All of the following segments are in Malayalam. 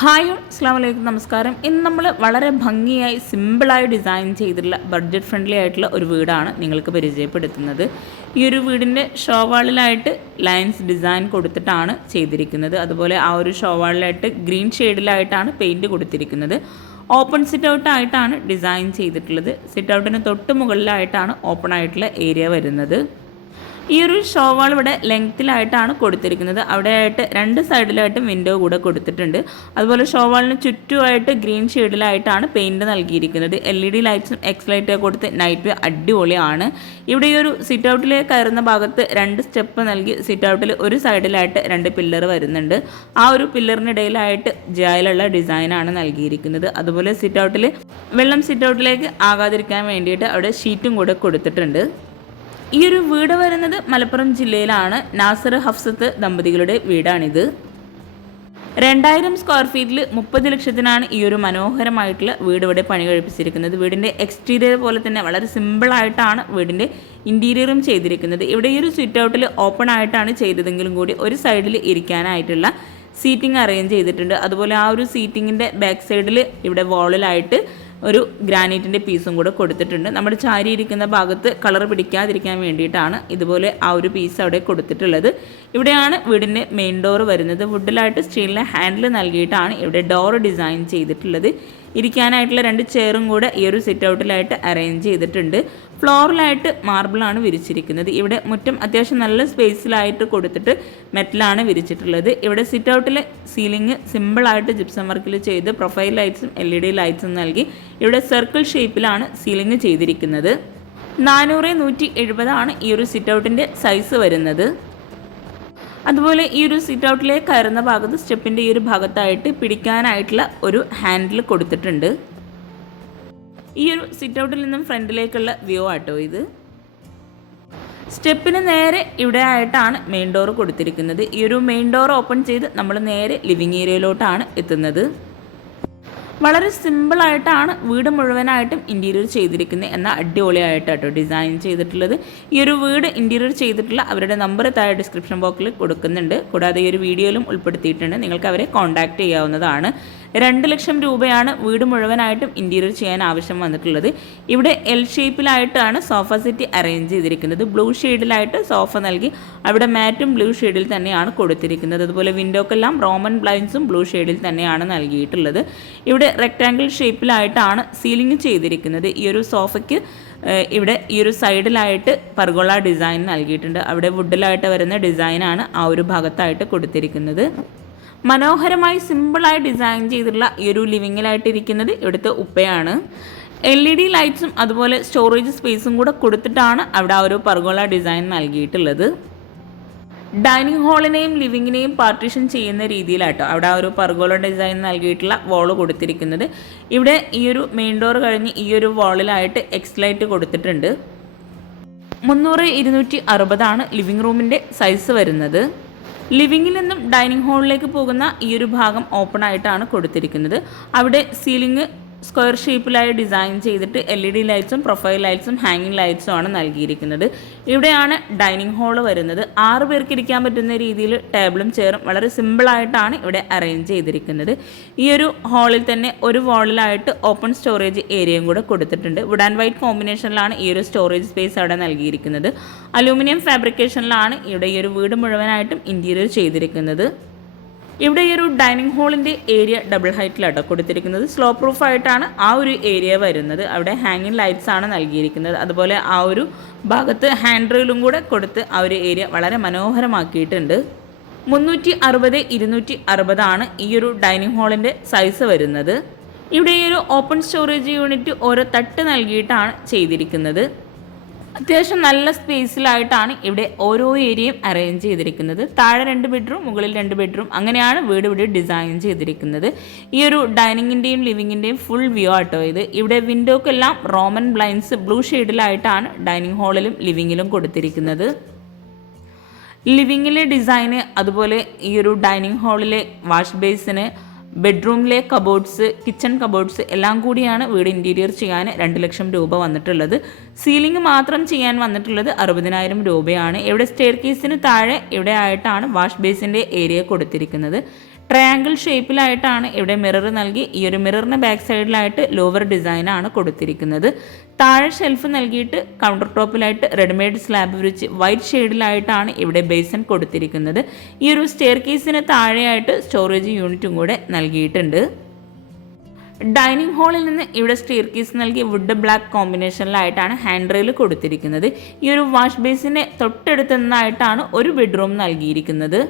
ഹായ് അസ്സാം വലൈക്കും നമസ്കാരം. ഇന്ന് നമ്മൾ വളരെ ഭംഗിയായി സിമ്പിളായി ഡിസൈൻ ചെയ്തിട്ടുള്ള ബഡ്ജറ്റ് ഫ്രണ്ട്ലി ആയിട്ടുള്ള ഒരു വീടാണ് നിങ്ങൾക്ക് പരിചയപ്പെടുത്തുന്നത്. ഈ ഒരു വീടിന്റെ ഷോവാളിലായിട്ട് ലൈൻസ് ഡിസൈൻ കൊടുത്തിട്ടാണ് ചെയ്തിരിക്കുന്നത്. അതുപോലെ ആ ഒരു ഷോവാളിലായിട്ട് ഗ്രീൻ ഷെയ്ഡിലായിട്ടാണ് പെയിന്റ് കൊടുത്തിരിക്കുന്നത്. ഓപ്പൺ സിറ്റ് ഔട്ട് ആയിട്ടാണ് ഡിസൈൻ ചെയ്തിട്ടുള്ളത്. സിറ്റ് ഔട്ടിന് തൊട്ട് മുകളിലായിട്ടാണ് ഓപ്പൺ ആയിട്ടുള്ള ഏരിയ വരുന്നത്. ഈ ഒരു ഷോവാൾ ഇവിടെ ലെങ്ത്തിലായിട്ടാണ് കൊടുത്തിരിക്കുന്നത്. അവിടെയായിട്ട് രണ്ട് സൈഡിലായിട്ടും വിൻഡോ കൂടെ കൊടുത്തിട്ടുണ്ട്. അതുപോലെ ഷോവാളിന് ചുറ്റുമായിട്ട് ഗ്രീൻ ഷെയ്ഡിലായിട്ടാണ് പെയിന്റ് നൽകിയിരിക്കുന്നത്. എൽ ഇ ഡി ലൈറ്റ്സും എക്സ് ലൈറ്റ് കൊടുത്ത് നൈറ്റ് വ്യൂ അടിപൊളിയാണ്. ഇവിടെ ഈ ഒരു സിറ്റ് ഔട്ടിലേക്ക് കയറുന്ന ഭാഗത്ത് രണ്ട് സ്റ്റെപ്പ് നൽകി സിറ്റ് ഔട്ടിൽ ഒരു സൈഡിലായിട്ട് രണ്ട് പില്ലർ വരുന്നുണ്ട്. ആ ഒരു പില്ലറിനിടയിലായിട്ട് ജായിലുള്ള ഡിസൈനാണ് നൽകിയിരിക്കുന്നത്. അതുപോലെ സിറ്റ് ഔട്ടിൽ വെള്ളം സിറ്റ് ഔട്ടിലേക്ക് ആകാതിരിക്കാൻ വേണ്ടിയിട്ട് അവിടെ ഷീറ്റും കൂടെ കൊടുത്തിട്ടുണ്ട്. ഈ ഒരു വീട് വരുന്നത് മലപ്പുറം ജില്ലയിലാണ്. നാസർ ഹഫ്സത്ത് ദമ്പതികളുടെ വീടാണിത്. രണ്ടായിരം സ്ക്വയർ ഫീറ്റിൽ മുപ്പത് ലക്ഷത്തിനാണ് ഈ ഒരു മനോഹരമായിട്ടുള്ള വീട് ഇവിടെ പണി കഴിപ്പിച്ചിരിക്കുന്നത്. വീടിന്റെ എക്സ്റ്റീരിയർ പോലെ തന്നെ വളരെ സിമ്പിളായിട്ടാണ് വീടിന്റെ ഇന്റീരിയറും ചെയ്തിരിക്കുന്നത്. ഇവിടെ ഈ ഒരു സ്വിറ്റ് ഔട്ടിൽ ഓപ്പൺ ആയിട്ടാണ് ചെയ്തതെങ്കിലും കൂടി ഒരു സൈഡിൽ ഇരിക്കാനായിട്ടുള്ള സീറ്റിംഗ് അറേഞ്ച് ചെയ്തിട്ടുണ്ട്. അതുപോലെ ആ ഒരു സീറ്റിങ്ങിന്റെ ബാക്ക് സൈഡിൽ ഇവിടെ വാളിലായിട്ട് ഒരു ഗ്രാനൈറ്റിന്റെ പീസും കൂടെ കൊടുത്തിട്ടുണ്ട്. നമ്മുടെ ചാരി ഇരിക്കുന്ന ഭാഗത്ത് കളർ പിടിക്കാതിരിക്കാൻ വേണ്ടിയിട്ടാണ് ഇതുപോലെ ആ ഒരു പീസ് അവിടെ കൊടുത്തിട്ടുള്ളത്. ഇവിടെയാണ് വീടിന്റെ മെയിൻ ഡോർ വരുന്നത്. വുഡിലായിട്ട് സ്റ്റീലിന്റെ ഹാൻഡിൽ നൽകിയിട്ടാണ് ഇവിടെ ഡോർ ഡിസൈൻ ചെയ്തിട്ടുള്ളത്. ഇരിക്കാനായിട്ടുള്ള രണ്ട് ചെയറും കൂടെ ഈ ഒരു സിറ്റ് ഔട്ടിലായിട്ട് അറേഞ്ച് ചെയ്തിട്ടുണ്ട്. ഫ്ലോറിലായിട്ട് മാർബിളാണ് വിരിച്ചിരിക്കുന്നത്. ഇവിടെ മുറ്റം അത്യാവശ്യം നല്ല സ്പേസിലായിട്ട് കൊടുത്തിട്ട് മെറ്റലാണ് വിരിച്ചിട്ടുള്ളത്. ഇവിടെ സിറ്റ് ഔട്ടിലെ സീലിംഗ് സിമ്പിളായിട്ട് ജിപ്സം വർക്കിൽ ചെയ്ത് പ്രൊഫൈൽ ലൈറ്റ്സും എൽ ഇ ഡി ലൈറ്റ്സും നൽകി ഇവിടെ സർക്കിൾ ഷേപ്പിലാണ് സീലിംഗ് ചെയ്തിരിക്കുന്നത്. നാനൂറ് നൂറ്റി എഴുപതാണ് ഈ ഒരു സിറ്റ് ഔട്ടിന്റെ സൈസ് വരുന്നത്. അതുപോലെ ഈ ഒരു സിറ്റ് ഔട്ടിലേക്ക് കയറുന്ന ഭാഗത്ത് സ്റ്റെപ്പിന്റെ ഈ ഒരു ഭാഗത്തായിട്ട് പിടിക്കാനായിട്ടുള്ള ഒരു ഹാൻഡിൽ കൊടുത്തിട്ടുണ്ട്. ഈ ഒരു സിറ്റ് ഔട്ടിൽ നിന്നും ഫ്രണ്ടിലേക്കുള്ള വ്യൂ ആട്ടോ ഇത്. സ്റ്റെപ്പിന് നേരെ ഇവിടെ ആയിട്ടാണ് മെയിൻ ഡോർ കൊടുത്തിരിക്കുന്നത്. ഈ ഒരു മെയിൻ ഡോർ ഓപ്പൺ ചെയ്ത് നമ്മൾ നേരെ ലിവിങ് ഏരിയയിലോട്ടാണ് എത്തുന്നത്. വളരെ സിമ്പിളായിട്ടാണ് വീട് മുഴുവനായിട്ടും ഇന്റീരിയർ ചെയ്തിരിക്കുന്നത്. എന്ന അടിപൊളിയായിട്ടാട്ടോ ഡിസൈൻ ചെയ്തിട്ടുള്ളത്. ഈ ഒരു വീട് ഇന്റീരിയർ ചെയ്തിട്ടുള്ള അവരുടെ നമ്പർ താഴെ ഡിസ്ക്രിപ്ഷൻ ബോക്സിൽ കൊടുക്കുന്നുണ്ട്. കൂടാതെ ഈ ഒരു വീഡിയോയിലും ഉൾപ്പെടുത്തിയിട്ടുണ്ട്. നിങ്ങൾക്ക് അവരെ കോൺടാക്റ്റ് ചെയ്യാവുന്നതാണ്. രണ്ട് ലക്ഷം രൂപയാണ് വീട് മുഴുവനായിട്ടും ഇന്റീരിയർ ചെയ്യാൻ ആവശ്യം വന്നിട്ടുള്ളത്. ഇവിടെ എൽ ഷേപ്പിലായിട്ടാണ് സോഫ സെറ്റ് അറേഞ്ച് ചെയ്തിരിക്കുന്നത്. ബ്ലൂ ഷെയ്ഡിലായിട്ട് സോഫ നൽകി അവിടെ മാറ്റും ബ്ലൂ ഷെയ്ഡിൽ തന്നെയാണ് കൊടുത്തിരിക്കുന്നത്. അതുപോലെ വിൻഡോക്കെല്ലാം റോമൻ ബ്ലൈൻസും ബ്ലൂ ഷെയ്ഡിൽ തന്നെയാണ് നൽകിയിട്ടുള്ളത്. ഇവിടെ റെക്റ്റാങ്കിൾ ഷേപ്പിലായിട്ടാണ് സീലിംഗ് ചെയ്തിരിക്കുന്നത്. ഈ ഒരു സോഫയ്ക്ക് ഇവിടെ ഈ ഒരു സൈഡിലായിട്ട് പർഗോള ഡിസൈൻ നൽകിയിട്ടുണ്ട്. അവിടെ വുഡിലായിട്ട് വരുന്ന ഡിസൈനാണ് ആ ഒരു ഭാഗത്തായിട്ട് കൊടുത്തിരിക്കുന്നത്. മനോഹരമായി സിമ്പിളായി ഡിസൈൻ ചെയ്തിട്ടുള്ള ഈ ഒരു ലിവിങ്ങിലായിട്ടിരിക്കുന്നത് ഇവിടുത്തെ ഉപ്പയാണ്. എൽ ഇ ഡി ലൈറ്റ്സും അതുപോലെ സ്റ്റോറേജ് സ്പേസും കൂടെ കൊടുത്തിട്ടാണ് അവിടെ ആ ഒരു പർഗോള ഡിസൈൻ നൽകിയിട്ടുള്ളത്. ഡൈനിങ് ഹാളിനെയും ലിവിങ്ങിനെയും പാർട്ടീഷൻ ചെയ്യുന്ന രീതിയിലാട്ടോ അവിടെ ആ ഒരു പർഗോള ഡിസൈൻ നൽകിയിട്ടുള്ള വോൾ കൊടുത്തിരിക്കുന്നത്. ഇവിടെ ഈ ഒരു മെയിൻ ഡോർ കഴിഞ്ഞ് ഈ ഒരു വാളിലായിട്ട് എക്സ്ലൈറ്റ് കൊടുത്തിട്ടുണ്ട്. മുന്നൂറ് ഇരുന്നൂറ്റി അറുപതാണ് ലിവിങ് റൂമിന്റെ സൈസ് വരുന്നത്. ലിവിങ്ങിൽ നിന്നും ഡൈനിങ് ഹാളിലേക്ക് പോകുന്ന ഈ ഒരു ഭാഗം ഓപ്പൺ ആയിട്ടാണ് കൊടുത്തിരിക്കുന്നത്. അവിടെ സീലിംഗ് സ്ക്വയർ ഷേപ്പിലായി ഡിസൈൻ ചെയ്തിട്ട് എൽ ഇ ഡി ലൈറ്റ്സും പ്രൊഫൈൽ ലൈറ്റ്സും ഹാങ്ങിങ് ലൈറ്റ്സും ആണ് നൽകിയിരിക്കുന്നത്. ഇവിടെയാണ് ഡൈനിങ് ഹോൾ വരുന്നത്. ആറ് പേർക്ക് ഇരിക്കാൻ പറ്റുന്ന രീതിയിൽ ടേബിളും ചെയറും വളരെ സിമ്പിളായിട്ടാണ് ഇവിടെ അറേഞ്ച് ചെയ്തിരിക്കുന്നത്. ഈ ഒരു ഹാളിൽ തന്നെ ഒരു വാളിലായിട്ട് ഓപ്പൺ സ്റ്റോറേജ് ഏരിയയും കൂടെ കൊടുത്തിട്ടുണ്ട്. വുഡ് ആൻഡ് വൈറ്റ് കോമ്പിനേഷനിലാണ് ഈ ഒരു സ്റ്റോറേജ് സ്പേസ് അവിടെ നൽകിയിരിക്കുന്നത്. അലൂമിനിയം ഫാബ്രിക്കേഷനിലാണ് ഇവിടെ ഈ ഒരു വീട് മുഴുവനായിട്ടും ഇന്റീരിയർ ചെയ്തിരിക്കുന്നത്. ഇവിടെ ഈ ഒരു ഡൈനിങ് ഹാളിന്റെ ഏരിയ ഡബിൾ ഹൈറ്റിലാട്ടോ കൊടുത്തിരിക്കുന്നത്. സ്ലോ പ്രൂഫ് ആയിട്ടാണ് ആ ഒരു ഏരിയ വരുന്നത്. അവിടെ ഹാങ്ങിങ് ലൈറ്റ്സ് ആണ് നൽകിയിരിക്കുന്നത്. അതുപോലെ ആ ഒരു ഭാഗത്ത് ഹാൻഡ് റെയിലും കൂടെ കൊടുത്ത് ആ ഒരു ഏരിയ വളരെ മനോഹരമാക്കിയിട്ടുണ്ട്. മുന്നൂറ്റി അറുപത് ഇരുന്നൂറ്റി അറുപതാണ് ഈ ഒരു ഡൈനിങ് ഹാളിന്റെ സൈസ് വരുന്നത്. ഇവിടെ ഈ ഒരു ഓപ്പൺ സ്റ്റോറേജ് യൂണിറ്റ് ഓരോ തട്ട് നൽകിയിട്ടാണ് ചെയ്തിരിക്കുന്നത്. അത്യാവശ്യം നല്ല സ്പേസിലായിട്ടാണ് ഇവിടെ ഓരോ ഏരിയയും അറേഞ്ച് ചെയ്തിരിക്കുന്നത്. താഴെ രണ്ട് ബെഡ്റൂം മുകളിൽ രണ്ട് ബെഡ്റൂം അങ്ങനെയാണ് വീട് ഇവിടെ ഡിസൈൻ ചെയ്തിരിക്കുന്നത്. ഈ ഒരു ഡൈനിങ്ങിന്റെയും ലിവിങ്ങിന്റെയും ഫുൾ വ്യൂ ആട്ടോ ഇത്. ഇവിടെ വിൻഡോക്കെല്ലാം റോമൻ ബ്ലൈൻസ് ബ്ലൂ ഷെയ്ഡിലായിട്ടാണ് ഡൈനിങ് ഹാളിലും ലിവിങ്ങിലും കൊടുത്തിരിക്കുന്നത്. ലിവിങ്ങിലെ ഡിസൈന് അതുപോലെ ഈ ഒരു ഡൈനിങ് ഹാളിലെ വാഷ് ബേസിന് ബെഡ്റൂമിലെ കബോർഡ്സ് കിച്ചൺ കബോർഡ്സ് എല്ലാം കൂടിയാണ് വീട് ഇന്റീരിയർ ചെയ്യാൻ രണ്ട് ലക്ഷം രൂപ വന്നിട്ടുള്ളത്. സീലിംഗ് മാത്രം ചെയ്യാൻ വന്നിട്ടുള്ളത് അറുപതിനായിരം രൂപയാണ്. ഇവിടെ സ്റ്റെയർ കേസിന് താഴെ ഇവിടെ ആയിട്ടാണ് വാഷ് ബേസിന്റെ ഏരിയ കൊടുത്തിരിക്കുന്നത്? ട്രയാങ്കിൾ ഷേപ്പിലായിട്ടാണ് ഇവിടെ മിറർ നൽകി. ഈ ഒരു മിററിന് ബാക്ക് സൈഡിലായിട്ട് ലോവർ ഡിസൈനാണ് കൊടുത്തിരിക്കുന്നത്. താഴെ ഷെൽഫ് നൽകിയിട്ട് കൗണ്ടർ ടോപ്പിലായിട്ട് റെഡിമെയ്ഡ് സ്ലാബ് വിരിച്ച് വൈറ്റ് ഷെയ്ഡിലായിട്ടാണ് ഇവിടെ ബേസൻ കൊടുത്തിരിക്കുന്നത്. ഈ ഒരു സ്റ്റെയർ കേസിന് താഴെയായിട്ട് സ്റ്റോറേജ് യൂണിറ്റും കൂടെ നൽകിയിട്ടുണ്ട്. ഡൈനിങ് ഹാളിൽ നിന്ന് ഇവിടെ സ്റ്റെയർ കീസ് നൽകി വുഡ് ബ്ലാക്ക് കോമ്പിനേഷനിലായിട്ടാണ് ഹാൻഡ് റെയിൽ കൊടുത്തിരിക്കുന്നത്. ഈ ഒരു വാഷ് ബേസിനെ തൊട്ടടുത്തുന്നതായിട്ടാണ് ഒരു ബെഡ്റൂം നൽകിയിരിക്കുന്നത്.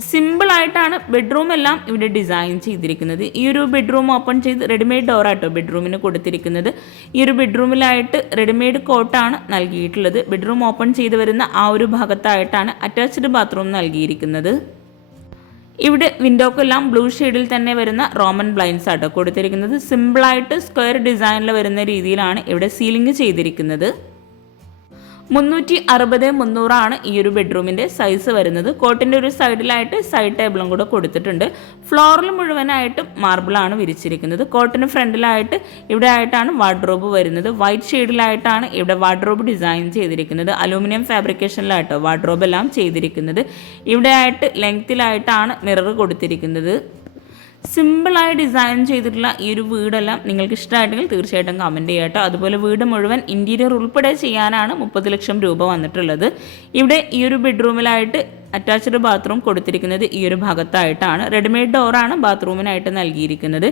സിമ്പിൾ ആയിട്ടാണ് ബെഡ്റൂം എല്ലാം ഇവിടെ ഡിസൈൻ ചെയ്തിരിക്കുന്നത്. ഈ ഒരു ബെഡ്റൂം ഓപ്പൺ ചെയ്ത് റെഡിമെയ്ഡ് ഡോറാട്ടോ ബെഡ്റൂമിന് കൊടുത്തിരിക്കുന്നത്. ഈ ഒരു ബെഡ്റൂമിലായിട്ട് റെഡിമെയ്ഡ് കോട്ടാണ് നൽകിയിട്ടുള്ളത്. ബെഡ്റൂം ഓപ്പൺ ചെയ്ത് വരുന്ന ആ ഒരു ഭാഗത്തായിട്ടാണ് അറ്റാച്ച്ഡ് ബാത്റൂം നൽകിയിരിക്കുന്നത്. ഇവിടെ വിൻഡോക്കെല്ലാം ബ്ലൂ ഷെയ്ഡിൽ തന്നെ വരുന്ന റോമൻ ബ്ലൈൻസ് ആട്ടോ കൊടുത്തിരിക്കുന്നത്. സിമ്പിളായിട്ട് സ്ക്വയർ ഡിസൈനിൽ വരുന്ന രീതിയിലാണ് ഇവിടെ സീലിംഗ് ചെയ്തിരിക്കുന്നത്. മുന്നൂറ്റി അറുപത് മുന്നൂറാണ് ഈ ഒരു ബെഡ്റൂമിന്റെ സൈസ് വരുന്നത്. കോട്ടിന്റെ ഒരു സൈഡിലായിട്ട് സൈഡ് ടേബിളും കൂടെ കൊടുത്തിട്ടുണ്ട്. ഫ്ലോറിൽ മുഴുവനായിട്ടും മാർബിളാണ് വിരിച്ചിരിക്കുന്നത്. കോട്ടിന് ഫ്രണ്ടിലായിട്ട് ഇവിടെ ആയിട്ടാണ് വാർഡ്രോബ് വരുന്നത്. വൈറ്റ് ഷെയ്ഡിലായിട്ടാണ് ഇവിടെ വാർഡ്രോബ് ഡിസൈൻ ചെയ്തിരിക്കുന്നത്. അലൂമിനിയം ഫാബ്രിക്കേഷനിലായിട്ടോ വാർഡ്രോബ് എല്ലാം ചെയ്തിരിക്കുന്നത്. ഇവിടെ ആയിട്ട് ലെങ്ത്തിലായിട്ടാണ് മിറർ കൊടുത്തിരിക്കുന്നത്. സിമ്പിളായി ഡിസൈൻ ചെയ്തിട്ടുള്ള ഈ ഒരു വീടെല്ലാം നിങ്ങൾക്ക് ഇഷ്ടമായിട്ടെങ്കിൽ തീർച്ചയായിട്ടും കമന്റ് ചെയ്യാം കേട്ടോ. അതുപോലെ വീട് മുഴുവൻ ഇന്റീരിയർ ഉൾപ്പെടെ ചെയ്യാനാണ് മുപ്പത് ലക്ഷം രൂപ വന്നിട്ടുള്ളത്. ഇവിടെ ഈ ഒരു ബെഡ്റൂമിലായിട്ട് അറ്റാച്ച്ഡ് ബാത്റൂം കൊടുത്തിരിക്കുന്നത് ഈ ഒരു ഭാഗത്തായിട്ടാണ്. റെഡിമെയ്ഡ് ഡോറാണ് ബാത്റൂമിനായിട്ട് നൽകിയിരിക്കുന്നത്.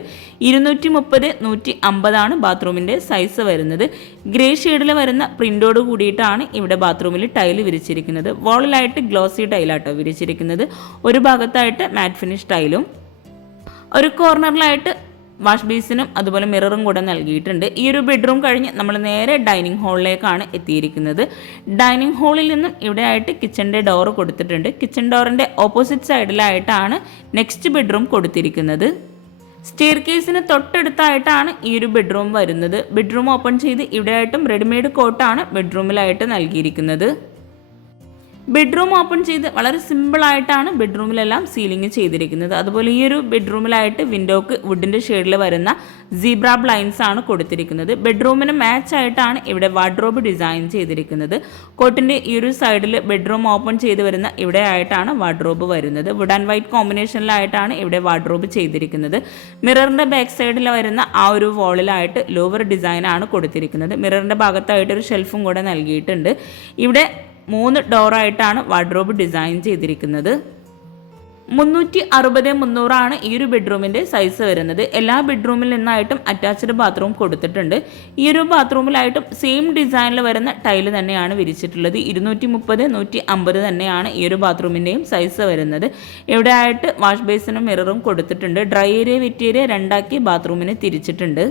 ഇരുന്നൂറ്റി മുപ്പത് നൂറ്റി അമ്പതാണ് ബാത്റൂമിന്റെ സൈസ് വരുന്നത്. ഗ്രേ ഷെയ്ഡിൽ വരുന്ന പ്രിന്റോട് കൂടിയിട്ടാണ് ഇവിടെ ബാത്റൂമിൽ ടൈൽ വിരിച്ചിരിക്കുന്നത്. വോളിലായിട്ട് ഗ്ലോസി ടൈലാട്ടോ വിരിച്ചിരിക്കുന്നത്. ഒരു ഭാഗത്തായിട്ട് മാറ്റ് ഫിനിഷ് ടൈലും ഒരു കോർണറിലായിട്ട് വാഷ് ബേസിനും അതുപോലെ മിററും കൂടെ നൽകിയിട്ടുണ്ട്. ഈ ഒരു ബെഡ്റൂം കഴിഞ്ഞ് നമ്മൾ നേരെ ഡൈനിങ് ഹാളിലേക്കാണ് എത്തിയിരിക്കുന്നത്. ഡൈനിങ് ഹാളിൽ നിന്നും ഇവിടെ ആയിട്ട് കിച്ചന്റെ ഡോർ കൊടുത്തിട്ടുണ്ട്. കിച്ചൺ ഡോറിന്റെ ഓപ്പോസിറ്റ് സൈഡിലായിട്ടാണ് നെക്സ്റ്റ് ബെഡ്റൂം കൊടുത്തിരിക്കുന്നത്. സ്റ്റെയർ കേസിന് തൊട്ടടുത്തായിട്ടാണ് ഈ ഒരു ബെഡ്റൂം വരുന്നത്. ബെഡ്റൂം ഓപ്പൺ ചെയ്ത് ഇവിടെയായിട്ടും റെഡിമെയ്ഡ് കോട്ടാണ് ബെഡ്റൂമിലായിട്ട് നൽകിയിരിക്കുന്നത്. ബെഡ്റൂം ഓപ്പൺ ചെയ്ത് വളരെ സിമ്പിളായിട്ടാണ് ബെഡ്റൂമിലെല്ലാം സീലിംഗ് ചെയ്തിരിക്കുന്നത്. അതുപോലെ ഈ ഒരു ബെഡ്റൂമിലായിട്ട് വിൻഡോക്ക് വുഡിന്റെ ഷെയ്ഡിൽ വരുന്ന സീബ്ര ബ്ലൈൻസ് ആണ് കൊടുത്തിരിക്കുന്നത്. ബെഡ്റൂമിന് മാച്ച് ആയിട്ടാണ് ഇവിടെ വാർഡ്രോബ് ഡിസൈൻ ചെയ്തിരിക്കുന്നത്. കോട്ടിന്റെ ഈ ഒരു സൈഡിൽ ബെഡ്റൂം ഓപ്പൺ ചെയ്ത് വരുന്ന ഇവിടെ ആയിട്ടാണ് വാർഡ്രോബ് വരുന്നത്. വുഡ് ആൻഡ് വൈറ്റ് കോമ്പിനേഷനിലായിട്ടാണ് ഇവിടെ വാർഡ്രോബ് ചെയ്തിരിക്കുന്നത്. മിററിന്റെ ബാക്ക് സൈഡിൽ വരുന്ന ആ ഒരു വോളിലായിട്ട് ലോവർ ഡിസൈൻ ആണ് കൊടുത്തിരിക്കുന്നത്. മിററിന്റെ ഭാഗത്തായിട്ട് ഒരു ഷെൽഫും കൂടെ നൽകിയിട്ടുണ്ട്. ഇവിടെ മൂന്ന് ഡോറായിട്ടാണ് വാർഡ്രോബ് ഡിസൈൻ ചെയ്തിരിക്കുന്നത്. മുന്നൂറ്റി അറുപത് മുന്നൂറാണ് ഈ ഒരു ബെഡ്റൂമിന്റെ സൈസ് വരുന്നത്. എല്ലാ ബെഡ്റൂമിൽ നിന്നായിട്ടും അറ്റാച്ച്ഡ് ബാത്റൂം കൊടുത്തിട്ടുണ്ട്. ഈ ഒരു ബാത്റൂമിലായിട്ടും സെയിം ഡിസൈനിൽ വരുന്ന ടൈൽ തന്നെയാണ് വിരിച്ചിട്ടുള്ളത്. ഇരുന്നൂറ്റി മുപ്പത് നൂറ്റി അമ്പത് തന്നെയാണ് ഈ ഒരു ബാത്റൂമിന്റെയും സൈസ് വരുന്നത്. ഇവിടെ ആയിട്ട് വാഷ് ബേസിനും മിററും കൊടുത്തിട്ടുണ്ട്. ഡ്രൈ ഏരിയ വിറ്റ് ഏരിയ രണ്ടാക്കി ബാത്റൂമിന് തിരിച്ചിട്ടുണ്ട്.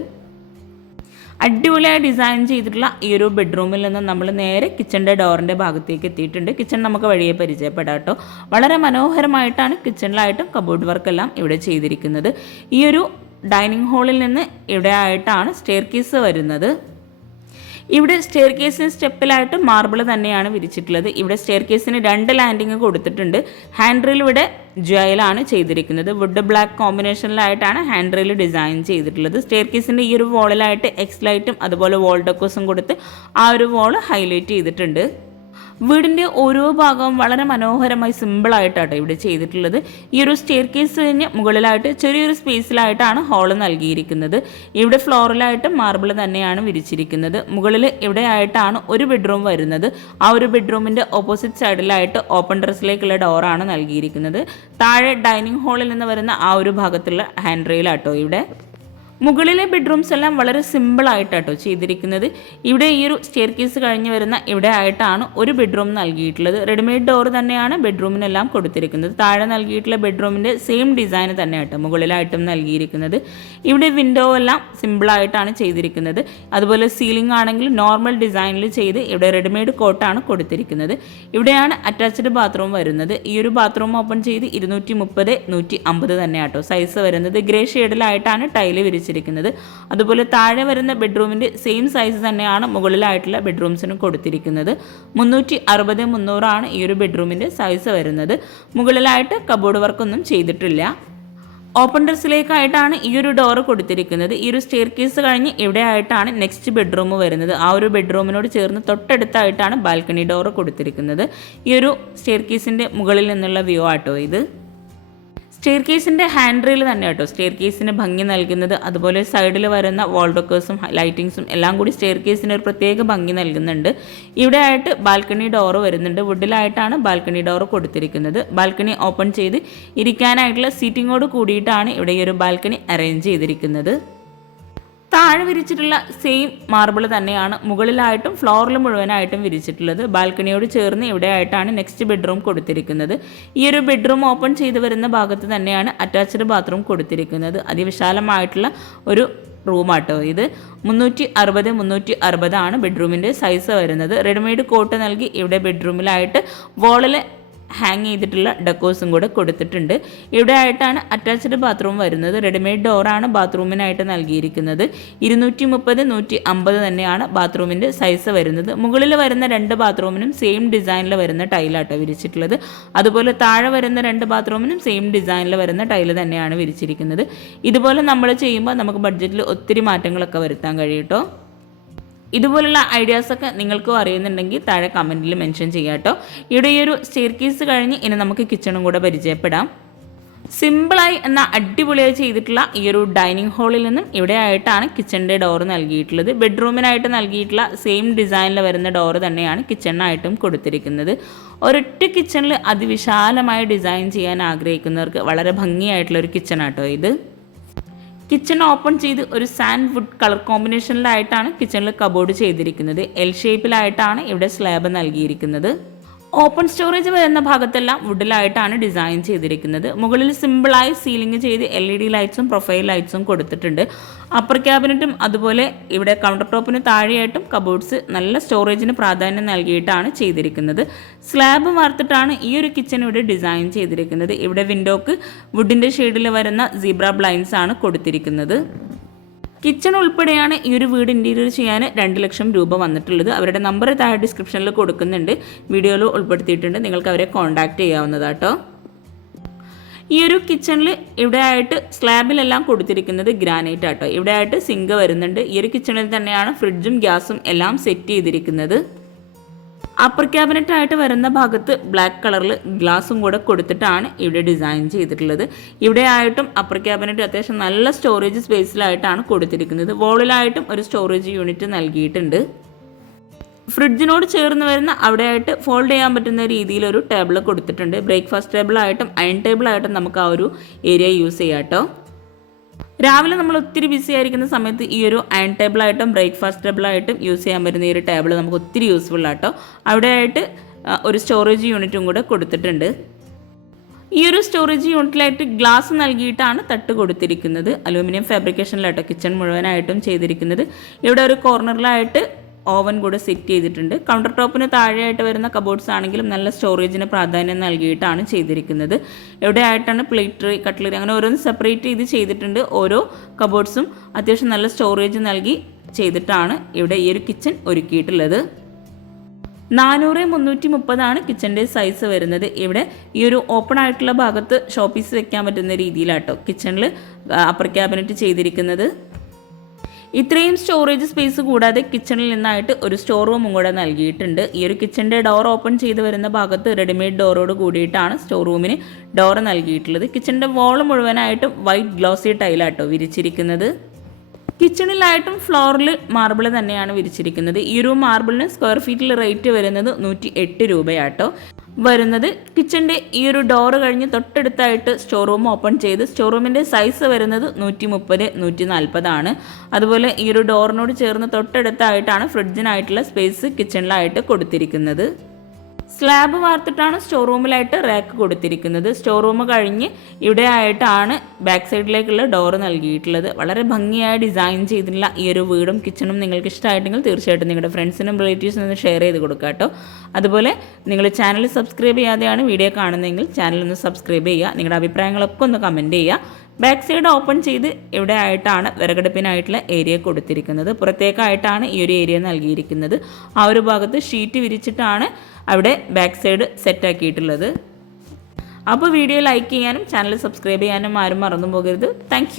അടിപൊളിയായി ഡിസൈൻ ചെയ്തിട്ടുള്ള ഈ ഒരു ബെഡ്റൂമിൽ നിന്ന് നമ്മൾ നേരെ കിച്ചണിന്റെ ഡോറിന്റെ ഭാഗത്തേക്ക് എത്തിയിട്ടുണ്ട്. കിച്ചൺ നമുക്ക് വഴിയെ പരിചയപ്പെടാം കേട്ടോ വളരെ മനോഹരമായിട്ടാണ് കിച്ചണിലായിട്ടും കബോർഡ് വർക്കെല്ലാം ഇവിടെ ചെയ്തിരിക്കുന്നത്. ഈ ഒരു ഡൈനിങ് ഹാളിൽ നിന്ന് ഇവിടെ ആയിട്ടാണ് സ്റ്റെയർ കേസ് വരുന്നത്. ഇവിടെ സ്റ്റെയർ കേസിന് സ്റ്റെപ്പിലായിട്ട് മാർബിൾ തന്നെയാണ് വിരിച്ചിട്ടുള്ളത്. ഇവിടെ സ്റ്റെയർ കേസിന് രണ്ട് ലാൻഡിങ് കൊടുത്തിട്ടുണ്ട്. ഹാൻഡ്രിൽ ഇവിടെ ജോയിലാണ് ചെയ്തിരിക്കുന്നത്. വുഡ് ബ്ലാക്ക് കോമ്പിനേഷനിലായിട്ടാണ് ഹാൻഡ്രിൽ ഡിസൈൻ ചെയ്തിട്ടുള്ളത്. സ്റ്റെയർ കേസിന്റെ ഈ ഒരു വോളിലായിട്ട് എക്സ് ലൈറ്റും അതുപോലെ വോൾ ഡെക്കോസും കൊടുത്ത് ആ ഒരു വോൾ ഹൈലൈറ്റ് ചെയ്തിട്ടുണ്ട്. വീടിന്റെ ഓരോ ഭാഗവും വളരെ മനോഹരമായി സിമ്പിൾ ആയിട്ടാണ് ഇവിടെ ചെയ്തിട്ടുള്ളത്. ഈ ഒരു സ്റ്റെയർ കേസിന് മുകളിലായിട്ട് ചെറിയൊരു സ്പേസിലായിട്ടാണ് ഹാൾ നൽകിയിരിക്കുന്നത്. ഇവിടെ ഫ്ലോറിലായിട്ട് മാർബിൾ തന്നെയാണ് വിരിച്ചിരിക്കുന്നത്. മുകളിൽ ഇവിടെ ആയിട്ടാണ് ഒരു ബെഡ്റൂം വരുന്നത്. ആ ഒരു ബെഡ്റൂമിന്റെ ഓപ്പോസിറ്റ് സൈഡിലായിട്ട് ഓപ്പൺ ഡ്രസ്സിലേക്കുള്ള ഡോറാണ് നൽകിയിരിക്കുന്നത്. താഴെ ഡൈനിങ് ഹാളിൽ നിന്ന് വരുന്ന ആ ഒരു ഭാഗത്തുള്ള ഹാൻഡ് റെയിലാട്ടോ ഇവിടെ. മുകളിലെ ബെഡ്റൂംസ് എല്ലാം വളരെ സിമ്പിൾ ആയിട്ടാട്ടോ ചെയ്തിരിക്കുന്നത്. ഇവിടെ ഈ ഒരു സ്റ്റെയർ കേസ് കഴിഞ്ഞ് വരുന്ന ഇവിടെ ആയിട്ടാണ് ഒരു ബെഡ്റൂം നൽകിയിട്ടുള്ളത്. റെഡിമെയ്ഡ് ഡോർ തന്നെയാണ് ബെഡ്റൂമിനെല്ലാം കൊടുത്തിരിക്കുന്നത്. താഴെ നൽകിയിട്ടുള്ള ബെഡ്റൂമിന്റെ സെയിം ഡിസൈൻ തന്നെയാട്ടോ മുകളിലായിട്ടും നൽകിയിരിക്കുന്നത്. ഇവിടെ വിൻഡോ എല്ലാം സിമ്പിളായിട്ടാണ് ചെയ്തിരിക്കുന്നത്. അതുപോലെ സീലിംഗ് ആണെങ്കിൽ നോർമൽ ഡിസൈനിൽ ചെയ്ത് ഇവിടെ റെഡിമെയ്ഡ് കോട്ടാണ് കൊടുത്തിരിക്കുന്നത്. ഇവിടെയാണ് അറ്റാച്ച്ഡ് ബാത്റൂം വരുന്നത്. ഈ ഒരു ബാത്റൂം ഓപ്പൺ ചെയ്ത് ഇരുന്നൂറ്റി മുപ്പത് നൂറ്റി അമ്പത് തന്നെയാട്ടോ സൈസ് വരുന്നത് ഗ്രേ ഷെയ്ഡിലായിട്ടാണ് ടൈൽ വിരിച്ചിരിക്കുന്നത് അതുപോലെ താഴെ വരുന്ന ബെഡ്റൂമിന്റെ സെയിം സൈസ് തന്നെയാണ് മുകളിലായിട്ടുള്ള ബെഡ്റൂംസിനും കൊടുത്തിരിക്കുന്നത്. മുന്നൂറ്റി അറുപത് മുന്നൂറാണ് ഈ ഒരു ബെഡ്റൂമിന്റെ സൈസ് വരുന്നത്. മുകളിലായിട്ട് കബോർഡ് വർക്കൊന്നും ചെയ്തിട്ടില്ല. ഓപ്പൺ ഡ്രസ്സിലേക്കായിട്ടാണ് ഈ ഒരു ഡോറ് കൊടുത്തിരിക്കുന്നത്. ഈ ഒരു സ്റ്റെയർ കേസ് കഴിഞ്ഞ് ഇവിടെയായിട്ടാണ് നെക്സ്റ്റ് ബെഡ്റൂം വരുന്നത്. ആ ഒരു ബെഡ്റൂമിനോട് ചേർന്ന് തൊട്ടടുത്തായിട്ടാണ് ബാൽക്കണി ഡോറ് കൊടുത്തിരിക്കുന്നത്. ഈ ഒരു സ്റ്റെയർ കേസിന്റെ മുകളിൽ നിന്നുള്ള വ്യൂ ആട്ടോ ഇത്. സ്റ്റെയർ കേസിന്റെ ഹാൻഡ് റെയിൽ തന്നെ കേട്ടോ. സ്റ്റെയർ കേസിന് ഭംഗി നൽകുന്നത് അതുപോലെ സൈഡിൽ വരുന്ന വാൾ ലൈറ്റിങ്സും എല്ലാം കൂടി സ്റ്റെയർ കേസിന് ഒരു പ്രത്യേക ഭംഗി നൽകുന്നുണ്ട്. ഇവിടെ ആയിട്ട് ബാൽക്കണി ഡോർ വരുന്നുണ്ട്. വുഡിലായിട്ടാണ് ബാൽക്കണി ഡോർ കൊടുത്തിരിക്കുന്നത്. ബാൽക്കണി ഓപ്പൺ ചെയ്ത് ഇരിക്കാനായിട്ടുള്ള സീറ്റിങ്ങോട് കൂടിയിട്ടാണ് ഇവിടെ ഈ ഒരു ബാൽക്കണി അറേഞ്ച് ചെയ്തിരിക്കുന്നത്. താഴെ വിരിച്ചിട്ടുള്ള സെയിം മാർബിൾ തന്നെയാണ്. മുകളിലായിട്ടും ഫ്ലോറിൽ മുഴുവനായിട്ടും വിരിച്ചിട്ടുള്ളത്. ബാൽക്കണിയോട് ചേർന്ന് ഇവിടെയായിട്ടാണ് നെക്സ്റ്റ് ബെഡ്റൂം കൊടുത്തിരിക്കുന്നത്. ഈ ഒരു ബെഡ്റൂം ഓപ്പൺ ചെയ്തു വരുന്ന ഭാഗത്ത് തന്നെയാണ് അറ്റാച്ച്ഡ് ബാത്റൂം കൊടുത്തിരിക്കുന്നത്. അതിവിശാലമായിട്ടുള്ള ഒരു റൂമാട്ടോ ഇത്. മുന്നൂറ്റി അറുപത് മുന്നൂറ്റി അറുപതാണ് ബെഡ്റൂമിന്റെ സൈസ് വരുന്നത്. റെഡിമെയ്ഡ് കോട്ട് നൽകി ഇവിടെ ബെഡ്റൂമിലായിട്ട് വോളിൽ ഹാങ് ചെയ്തിട്ടുള്ള ഡെക്കോസും കൂടെ കൊടുത്തിട്ടുണ്ട്. ഇവിടെ ആയിട്ടാണ് അറ്റാച്ച്ഡ് ബാത്റൂം വരുന്നത്. റെഡിമെയ്ഡ് ഡോറാണ് ബാത്റൂമിനായിട്ട് നൽകിയിരിക്കുന്നത്. ഇരുന്നൂറ്റി മുപ്പത് നൂറ്റി അമ്പത് തന്നെയാണ് ബാത്റൂമിന്റെ സൈസ് വരുന്നത്. മുകളിൽ വരുന്ന രണ്ട് ബാത്റൂമിനും സെയിം ഡിസൈനിൽ വരുന്ന ടൈലാട്ടോ വിരിച്ചിട്ടുള്ളത്. അതുപോലെ താഴെ വരുന്ന രണ്ട് ബാത്റൂമിനും സെയിം ഡിസൈനിൽ വരുന്ന ടൈൽ തന്നെയാണ് വിരിച്ചിരിക്കുന്നത്. ഇതുപോലെ നമ്മൾ ചെയ്യുമ്പോൾ നമുക്ക് ബഡ്ജറ്റിൽ ഒത്തിരി മാറ്റങ്ങളൊക്കെ വരുത്താൻ കഴിയും ഇതുപോലുള്ള ഐഡിയാസൊക്കെ നിങ്ങൾക്കും അറിയുന്നുണ്ടെങ്കിൽ താഴെ കമന്റിൽ മെൻഷൻ ചെയ്യാം കേട്ടോ ഇവിടെ ഈ ഒരു സ്റ്റെയർ കഴിഞ്ഞ് ഇനി നമുക്ക് കിച്ചണും കൂടെ പരിചയപ്പെടാം. സിമ്പിളായി എന്ന അടിപൊളിയായി ചെയ്തിട്ടുള്ള ഈ ഒരു ഡൈനിങ് ഹാളിൽ നിന്നും ഇവിടെ ആയിട്ടാണ് കിച്ചണിന്റെ ഡോർ നൽകിയിട്ടുള്ളത്. ബെഡ്റൂമിനായിട്ട് നൽകിയിട്ടുള്ള സെയിം ഡിസൈനിൽ വരുന്ന ഡോർ തന്നെയാണ് കിച്ചണിനായിട്ടും കൊടുത്തിരിക്കുന്നത്. ഒരൊറ്റ കിച്ചണിൽ അതിവിശാലമായി ഡിസൈൻ ചെയ്യാൻ ആഗ്രഹിക്കുന്നവർക്ക് വളരെ ഭംഗിയായിട്ടുള്ള ഒരു കിച്ചണാട്ടോ ഇത്. കിച്ചൺ ഓപ്പൺ ചെയ്ത് ഒരു സാൻഡ് വുഡ് കളർ കോമ്പിനേഷനിലായിട്ടാണ് കിച്ചണിൽ കബോർഡ് ചെയ്തിരിക്കുന്നത്. എൽ ഷേപ്പിലായിട്ടാണ് ഇവിടെ സ്ലാബ് നൽകിയിരിക്കുന്നത്. ഓപ്പൺ സ്റ്റോറേജ് വരുന്ന ഭാഗത്തെല്ലാം വുഡിലായിട്ടാണ് ഡിസൈൻ ചെയ്തിരിക്കുന്നത്. മുകളിൽ സിമ്പിളായി സീലിംഗ് ചെയ്ത് എൽ ഇ ഡി ലൈറ്റ്സും പ്രൊഫൈൽ ലൈറ്റ്സും കൊടുത്തിട്ടുണ്ട്. അപ്പർ ക്യാബിനറ്റും അതുപോലെ ഇവിടെ കൗണ്ടർ ടോപ്പിന് താഴെയായിട്ടും കബോർഡ്സ് നല്ല സ്റ്റോറേജിന് പ്രാധാന്യം നൽകിയിട്ടാണ് ചെയ്തിരിക്കുന്നത്. സ്ലാബ് വാർത്തിട്ടാണ് ഈ ഒരു കിച്ചൺ ഇവിടെ ഡിസൈൻ ചെയ്തിരിക്കുന്നത്. ഇവിടെ വിൻഡോക്ക് വുഡിന്റെ ഷെയ്ഡിൽ വരുന്ന സീബ്ര ബ്ലൈൻസ് ആണ് കൊടുത്തിരിക്കുന്നത്. കിച്ചൺ ഉൾപ്പെടെയാണ് ഈ ഒരു വീട് ഇന്റീരിയർ ചെയ്യാൻ രണ്ട് ലക്ഷം രൂപ വന്നിട്ടുള്ളത്. അവരുടെ നമ്പർ താഴെ ഡിസ്ക്രിപ്ഷനിൽ കൊടുക്കുന്നുണ്ട്. വീഡിയോയിൽ ഉൾപ്പെടുത്തിയിട്ടുണ്ട്. നിങ്ങൾക്ക് അവരെ കോൺടാക്റ്റ് ചെയ്യാവുന്നതാട്ടോ. ഈ ഒരു കിച്ചണിൽ ഇവിടെ ആയിട്ട് സ്ലാബിലെല്ലാം കൊടുത്തിരിക്കുന്നത് ഗ്രാനൈറ്റ് ആട്ടോ. ഇവിടെ ആയിട്ട് സിങ്ക് വരുന്നുണ്ട്. ഈ ഒരു കിച്ചണിൽ തന്നെയാണ് ഫ്രിഡ്ജും ഗ്യാസും എല്ലാം സെറ്റ് ചെയ്തിരിക്കുന്നത്. അപ്പർ ക്യാബിനറ്റ് ആയിട്ട് വരുന്ന ഭാഗത്ത് ബ്ലാക്ക് കളറിൽ ഗ്ലാസും കൂടെ കൊടുത്തിട്ടാണ് ഇവിടെ ഡിസൈൻ ചെയ്തിട്ടുള്ളത്. ഇവിടെ ആയിട്ടും അപ്പർ ക്യാബിനറ്റ് അത്യാവശ്യം നല്ല സ്റ്റോറേജ് സ്പേസിലായിട്ടാണ് കൊടുത്തിരിക്കുന്നത്. വോളിലായിട്ടും ഒരു സ്റ്റോറേജ് യൂണിറ്റ് നൽകിയിട്ടുണ്ട്. ഫ്രിഡ്ജിനോട് ചേർന്ന് വരുന്ന അവിടെയായിട്ട് ഫോൾഡ് ചെയ്യാൻ പറ്റുന്ന രീതിയിൽ ഒരു ടേബിൾ കൊടുത്തിട്ടുണ്ട്. ബ്രേക്ക്ഫാസ്റ്റ് ടേബിളായിട്ടും അയൺ ടേബിളായിട്ടും നമുക്ക് ആ ഒരു ഏരിയ യൂസ് ചെയ്യാം കേട്ടോ രാവിലെ നമ്മൾ ഒത്തിരി ബിസി ആയിരിക്കുന്ന സമയത്ത് ഈ ഒരു അയൺ ടേബിളായിട്ടും ബ്രേക്ക്ഫാസ്റ്റ് ടേബിളായിട്ടും യൂസ് ചെയ്യാൻ പറ്റുന്ന ഈ ഒരു ടേബിൾ നമുക്ക് ഒത്തിരി യൂസ്ഫുൾ ആട്ടോ. അവിടെയായിട്ട് ഒരു സ്റ്റോറേജ് യൂണിറ്റും കൂടെ കൊടുത്തിട്ടുണ്ട്. ഈ ഒരു സ്റ്റോറേജ് യൂണിറ്റിലായിട്ട് ഗ്ലാസ് നൽകിയിട്ടാണ് തട്ട് കൊടുത്തിരിക്കുന്നത്. അലൂമിനിയം ഫാബ്രിക്കേഷനിലാട്ടോ കിച്ചൺ മുഴുവനായിട്ടും ചെയ്തിരിക്കുന്നത്. ഇവിടെ ഒരു കോർണറിലായിട്ട് ഓവൻ കൂടെ സെറ്റ് ചെയ്തിട്ടുണ്ട്. കൗണ്ടർ ടോപ്പിന് താഴെയായിട്ട് വരുന്ന കബോർഡ്സ് ആണെങ്കിലും നല്ല സ്റ്റോറേജിന് പ്രാധാന്യം നൽകിയിട്ടാണ് ചെയ്തിരിക്കുന്നത്. എവിടെയായിട്ടാണ് ആയിട്ടാണ് പ്ലേറ്റ് കട്ട്ലറി അങ്ങനെ ഓരോന്ന് സെപ്പറേറ്റ് ചെയ്ത് ചെയ്തിട്ടുണ്ട്. ഓരോ കബോർഡ്സും അത്യാവശ്യം നല്ല സ്റ്റോറേജ് നൽകി ചെയ്തിട്ടാണ് ഇവിടെ ഈ ഒരു കിച്ചൺ ഒരുക്കിയിട്ടുള്ളത്. നാനൂറ് മുന്നൂറ്റി മുപ്പതാണ് കിച്ചന്റെ സൈസ് വരുന്നത്. ഇവിടെ ഈ ഒരു ഓപ്പൺ ആയിട്ടുള്ള ഭാഗത്ത് ഷോപ്പീസ് വെക്കാൻ പറ്റുന്ന രീതിയിലാട്ടോ കിച്ചണിൽ അപ്പർ ക്യാബിനറ്റ് ചെയ്തിരിക്കുന്നത്. ഇത്രയും സ്റ്റോറേജ് സ്പേസ് കൂടാതെ കിച്ചണിൽ നിന്നായിട്ട് ഒരു സ്റ്റോർ റൂമും കൂടെ നൽകിയിട്ടുണ്ട്. ഈ ഒരു കിച്ചന്റെ ഡോർ ഓപ്പൺ ചെയ്ത് വരുന്ന ഭാഗത്ത് റെഡിമെയ്ഡ് ഡോറോട് കൂടിയിട്ടാണ് സ്റ്റോർ റൂമിന് ഡോർ നൽകിയിട്ടുള്ളത്. കിച്ചന്റെ വോൾ മുഴുവനായിട്ട് വൈറ്റ് ഗ്ലോസി ടൈലാട്ടോ വിരിച്ചിരിക്കുന്നത്. കിച്ചണിലായിട്ടും ഫ്ലോറിൽ മാർബിൾ തന്നെയാണ് വിരിച്ചിരിക്കുന്നത്. ഈ ഒരു മാർബിളിന് സ്ക്വയർ ഫീറ്റിൽ റേറ്റ് വരുന്നത് നൂറ്റി എട്ട് രൂപയാട്ടോ. വരുന്നത് കിച്ചന്റെ ഈ ഒരു ഡോറ് കഴിഞ്ഞ് തൊട്ടടുത്തായിട്ട് സ്റ്റോർ റൂം ഓപ്പൺ ചെയ്ത് സ്റ്റോർ റൂമിന്റെ സൈസ് വരുന്നത് നൂറ്റി മുപ്പത് നൂറ്റി നാൽപ്പതാണ് അതുപോലെ ഈ ഒരു ഡോറിനോട് ചേർന്ന് തൊട്ടടുത്തായിട്ടാണ് ഫ്രിഡ്ജിനായിട്ടുള്ള സ്പേസ് കിച്ചണിലായിട്ട് കൊടുത്തിരിക്കുന്നത്. സ്ലാബ് വാർത്തിട്ടാണ് സ്റ്റോർ റൂമിലായിട്ട് റാക്ക് കൊടുത്തിരിക്കുന്നത്. സ്റ്റോർ റൂം കഴിഞ്ഞ് ഇവിടെ ആയിട്ടാണ് ബാക്ക് സൈഡിലേക്കുള്ള ഡോർ നൽകിയിട്ടുള്ളത്. വളരെ ഭംഗിയായി ഡിസൈൻ ചെയ്തിട്ടുള്ള ഈ ഒരു വീടും കിച്ചണും നിങ്ങൾക്ക് ഇഷ്ടമായിട്ടെങ്കിൽ തീർച്ചയായിട്ടും നിങ്ങളുടെ ഫ്രണ്ട്സിനും റിലേറ്റീവ്സിനും ഒന്ന് ഷെയർ ചെയ്ത് കൊടുക്കുക കേട്ടോ. അതുപോലെ നിങ്ങൾ ചാനൽ സബ്സ്ക്രൈബ് ചെയ്യാതെയാണ് വീഡിയോ കാണുന്നതെങ്കിൽ ചാനൽ ഒന്ന് സബ്സ്ക്രൈബ് ചെയ്യുക. നിങ്ങളുടെ അഭിപ്രായങ്ങളൊക്കെ ഒന്ന് കമന്റ് ചെയ്യുക. ബാക്ക് സൈഡ് ഓപ്പൺ ചെയ്ത് ഇവിടെ ആയിട്ടാണ് വിറകടുപ്പിനായിട്ടുള്ള ഏരിയ കൊടുത്തിരിക്കുന്നത്. പുറത്തേക്കായിട്ടാണ് ഈ ഒരു ഏരിയ നൽകിയിരിക്കുന്നത്. ആ ഒരു ഭാഗത്ത് ഷീറ്റ് വിരിച്ചിട്ടാണ് അവിടെ ബാക്ക് സൈഡ് സെറ്റാക്കിയിട്ടുള്ളത് അപ്പോൾ വീഡിയോ ലൈക്ക് ചെയ്യാനും ചാനൽ സബ്സ്ക്രൈബ് ചെയ്യാനും ആരും മറന്നു പോകരുത്. താങ്ക്